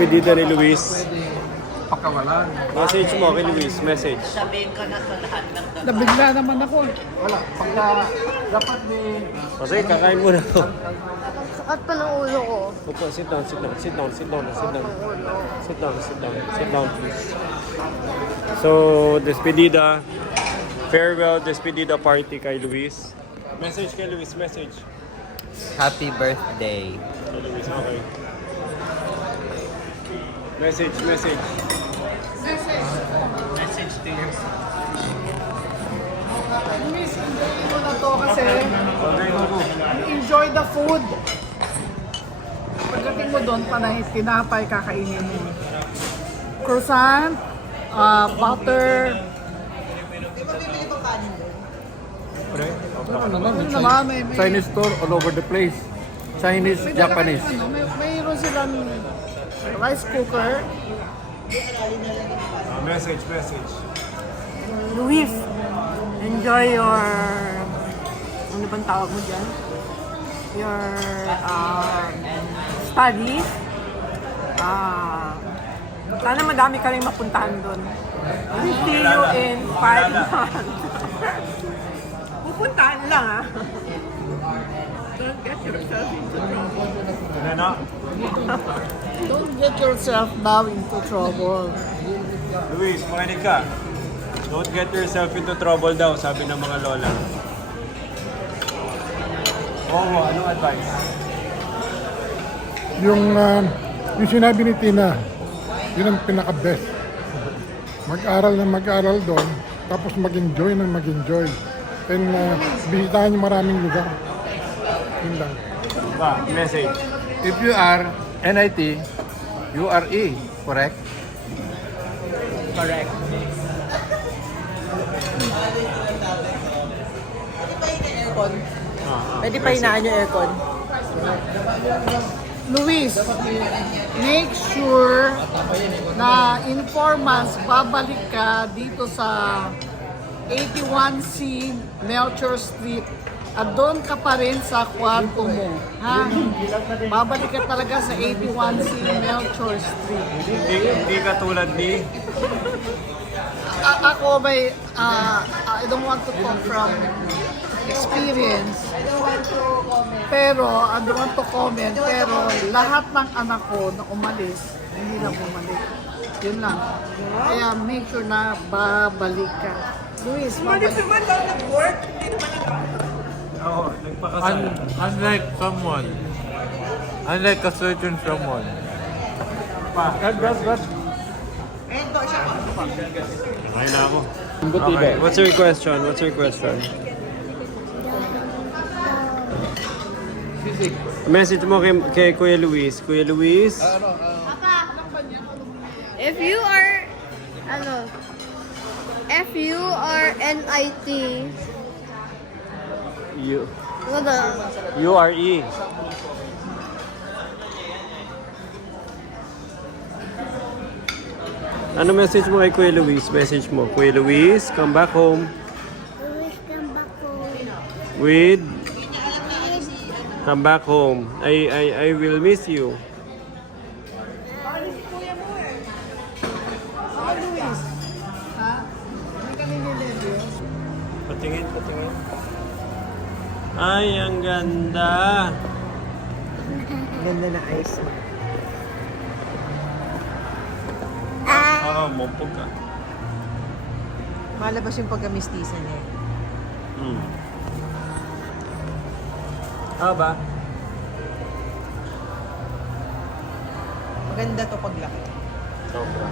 despedida ni Luis. Pakawalan. Message mo kay Luis, message. Sabihin ko na sa lahat ng Nabigla naman ako. Wala. Pagka dapat ni... Kasi kakain mo na ako. Sakat pa ng ulo ko. Opo, sit down, sit down, sit down, sit down, sit down. Sit down, sit down, sit down, please. So, despedida. Farewell, despedida party kay Luis. Message kay Luis, message. Happy birthday. Kay Luis, okay. Message, message. Message to you. Luis, enjoy mo na to kasi Okay, go. enjoy the food. Pagdating mo doon, panay, tinapay kakainin mo. Croissant, butter. Ano naman? Ano naman, may Chinese store all over the place. Chinese, may Japanese. mayroon silang rice cooker. Message, message. Luis, enjoy your... Ano bang tawag mo dyan? Your studies. Sana madami ka rin mapuntahan doon. We'll see you in 5 months. Pupuntahan lang Don't get yourself into trouble. Ano? Don't get yourself now into trouble. Luis, makinig ka. Don't get yourself into trouble daw, sabi ng mga lola. Oo, anong advice? Yung sinabi ni Tina, yun ang pinaka-best. Mag-aral na mag-aral doon, tapos mag-enjoy na mag-enjoy. And bisitahan yung maraming lugar. Yun lang. Ba, message. If you are NIT, you are E, correct? Correct. Pwede pa hinaan yung aircon. Luis, make sure na in 4 months babalik ka dito sa 81C Melchor Street at doon ka pa rin sa kwarto mo. Ha? Babalik ka talaga sa 81C Melchor Street. Hindi ka tulad ni... Ako may, I don't want to talk from experience. Pero, I don't want to comment. Pero, lahat ng anak ko na umalis, hindi na bumalik. Yun lang. Kaya make sure na babalik ka. Luis, babalik. Oo, nagpakasal. Unlike someone. Unlike a certain someone. Okay na ako. Okay, what's your question? What's your question? Message mo kay Kuya Luis. Kuya Luis, If you are, if you are NIT, you are E. Ano message mo kay Kuya Luis? Message mo, Kuya Luis, come back home Luis, come back home. with... Come back home. I will miss you. Oh, Luis. Ha? Hindi ka nililibyo? Patingin, patingin. Ay, ang ganda. Ganda na ice. Mumpog ka. Malabas yung pagkamistisan niya. Ba? Maganda to paglaki. Sobra.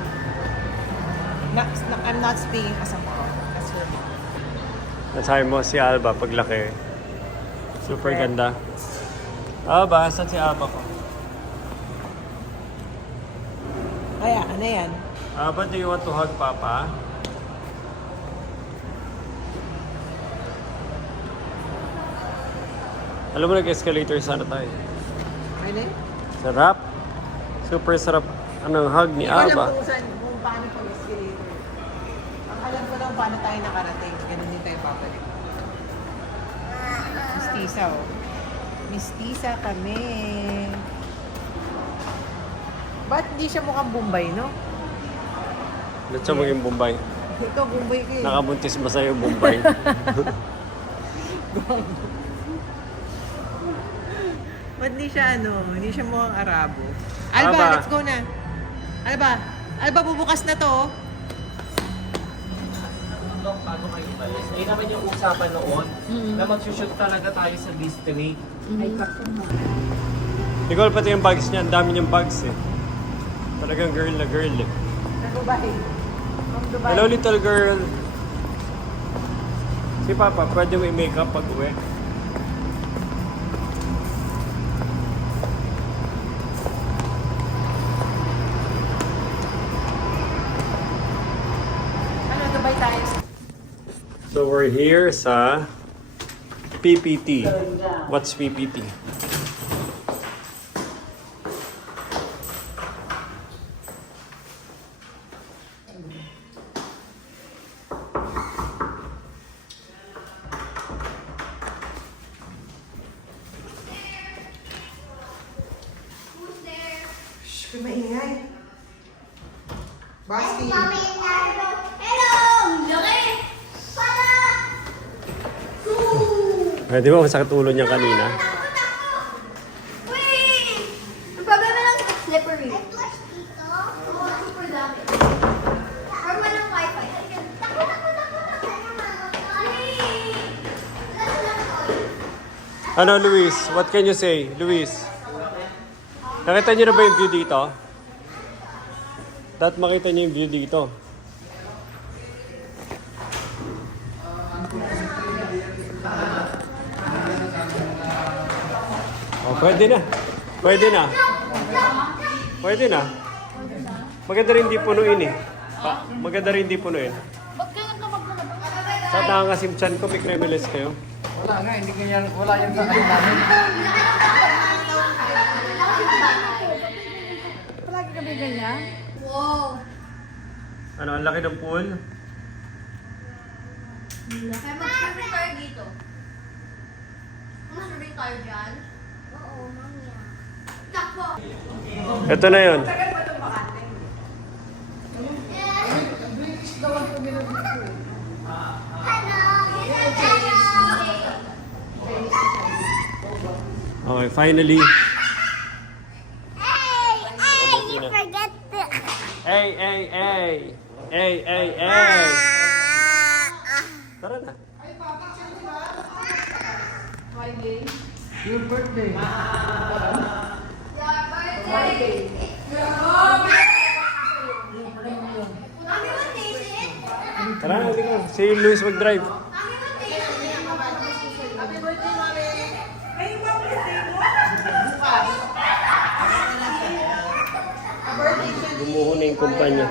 I'm not speaking as a mom. As her mom. Nasabi mo si Alba paglaki. Super ganda. Alba, saan si Alba ko? Kaya, ano yan? Alba, do you want to hug Papa? Alam mo, nag-escalator sana tayo. Ano? Sarap. Super sarap. Anong hug ni Hindi ko alam Alba? kung paano pag-escalator. Ang alam ko lang paano tayo nakarating. Ganun din tayo babalik. Mistisa, oh. Mistisa kami. Ba't hindi siya mukhang Bombay, no? Ba't siya maging Bombay? Ikaw, Bombay ka eh. Nakabuntis ba sa'yo Bombay? Ba't hindi siya hindi siya mukhang Arabo? Alba, Alba. let's go na. Alba, bubukas na to. Bago kayo umalis, ayun naman yung usapan noon na magsushoot talaga tayo sa Bistro. Nicole, pati yung bags niya. Ang dami niyang bags eh. Talagang girl na girl eh. Dubai. From Dubai. Hello little girl. Si Papa, pwede mo i-makeup pag uwi. Dubai tayo. So we're here sa PPT. What's PPT? Maingay. Basti. Di ba masakit ulo niya kanina? Ang problema lang sa slippery. Super dami. Or walang wifi. Takbo. Ano, Luis? What can you say? Luis? Nakita niyo na ba yung view dito? Dapat makita niyo yung view dito. Oh, pwede na. Pwede na. Pwede na. Maganda rin di punuin eh. Maganda rin di punuin. Ba't ganyan ka maglalabas? Sa nangangasim chan ko, may cremeles kayo. Wala nga, hindi ganyan, wala yan sa ano namin. Palagi kami ganyan. Wow. Ano, ang laki ng pool? Kaya mag-swimming tayo dito. Mag-swimming tayo dyan? Oo, mami. Takbo. Ito na yun. Tagal pa itong Makati. Okay, finally. You forget the... Hey, hey, hey! Hey, hey, hey! Tara na. Your birthday. Mami, what is it? Tara na, hindi ko. Si Luis mag-drive. Mami, what is it? Happy birthday, mami. Gumuho na yung kumpanya.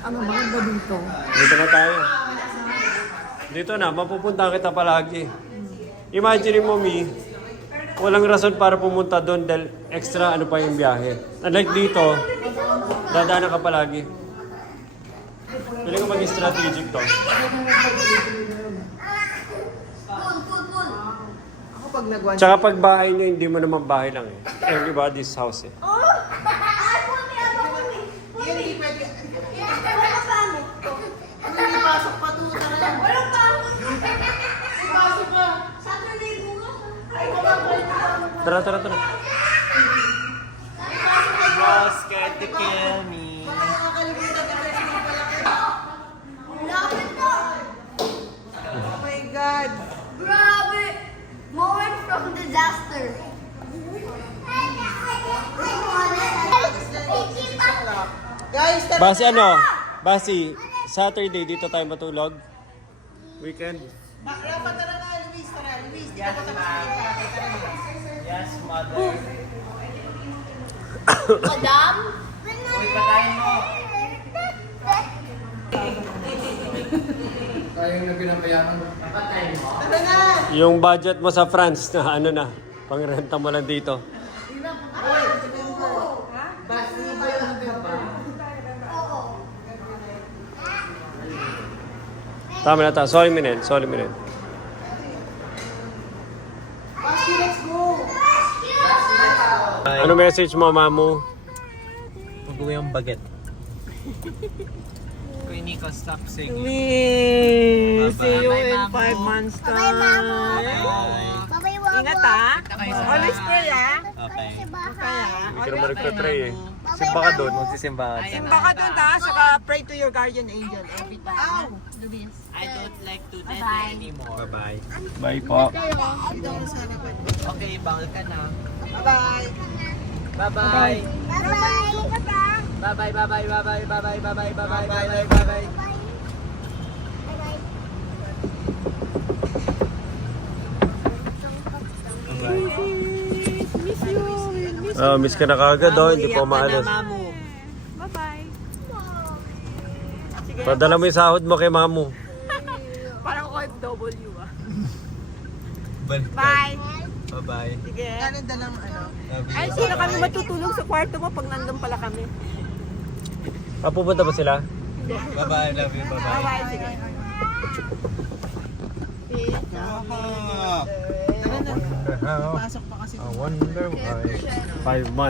Ano maganda dito? Dito na tayo. Dito na, mapupunta kita palagi. Imagine mo, Mi, walang rason para pumunta doon dahil extra ano pa yung biyahe. Unlike dito, dadaan ka palagi. Pili ko maging strategic to. Pull. Ako pag nag-one Tsaka pag bahay nyo, hindi mo naman bahay lang eh. Everybody's house eh. Oh! Ay, pull me. Yan, hindi pwede. Walang pamit. Hindi pasok pa to. Walang pamit. Pasok pa. Saturday bukas. Tara. You're scared to kill me. Nakakalimutan ka kasi hindi pala kayo. Lapit ko. Oh my God. Grabe. Moment from disaster. Guys, tara Basi ano? Basi, Saturday dito tayo matulog? Weekend? Rafa, tara na, Luis. Tara, Luis. Di ka pa tapos na yung party. Tara na. Yes, mother. Madam? Uy, patayin mo. Tayo yung nagpinapayaman. Patayin mo. Tara na. Yung budget mo sa France na ano na, pangrenta mo lang dito. Basi ba yung November? Tama na ta. Sorry, Minen. Basi, let's go. Ay, Ano message mo, Mamu? Pag-uwi yung baget. Kuya Nico, stop singing. Miss, see you Bye-bye, in Mamu. 5 months Bye-bye, Mamo. Bye. Bye-bye, Mamo. Ingat ha. Always pray ha. Okay. Kaya. Hindi ka naman nagpe-pray eh. Simba ka doon. Magsisimba ka. Simba ka dun ha. Saka pray to your guardian angel every time. I don't like to date anymore. Bye-bye. Bye po. Okay, bawal ka na. Bye-bye. Bye-bye. Bye-bye. Bye-bye, bye-bye, bye-bye, bye-bye, bye-bye, bye-bye, bye-bye, bye-bye. Miss you. Miss Ah, miss ka na kagad oh. Hindi pa maalas. Bye-bye. Padala mo yung sahod mo kay Mamu. Parang OFW ah. Bye. Bye. Bye-bye. Sige. Ganun dalang Love you. Ay, sino kami matutulog sa kwarto mo pag nandun pala kami? Ah, pupunta ba sila? Bye-bye, love you, bye-bye. Bye-bye. Sige. pasok pa kasi. I wonder why. 5 months.